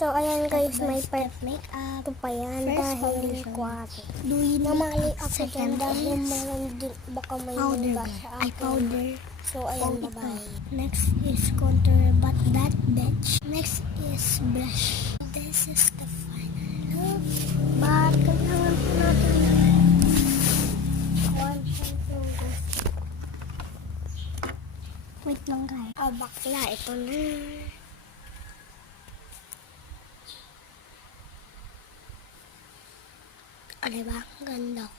So, ayan guys, may part makeup. ito pa yan First dahil foundation. kwate. Do you know Namali ako dyan second dahil is meron din, baka may powder mangga ba? sa Ay, akin. powder. So, ayan, Ito. bye-bye. Next is contour, but that bitch. Next is blush. This is the final look. But, kailangan po natin one point yung gusto. Wait lang guys. Bakla, ito na. Diba? Ang ganda ko.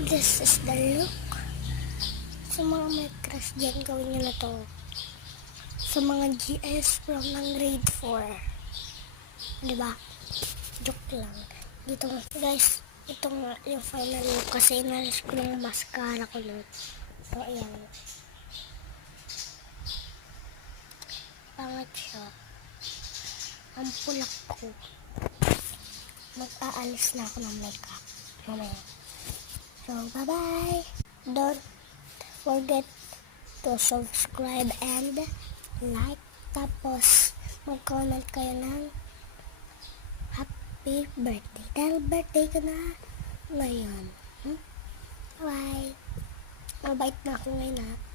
This is the look. Sa mga may crush dyan, gawin nyo na to. Sa mga GS from ng grade 4. Diba? Joke lang. Dito nga. Guys, ito nga yung final look kasi inalis ko ng mascara ko nun. So, ayan. Pangat siya. Ang pulak ko. Mag-aalis na ako ng makeup. Mamaya. So, bye-bye! Don't forget to subscribe and like. Tapos, mag-comment kayo ng happy birthday. Dahil birthday ko na ngayon. Bye! Mabait na ako ngayon ha.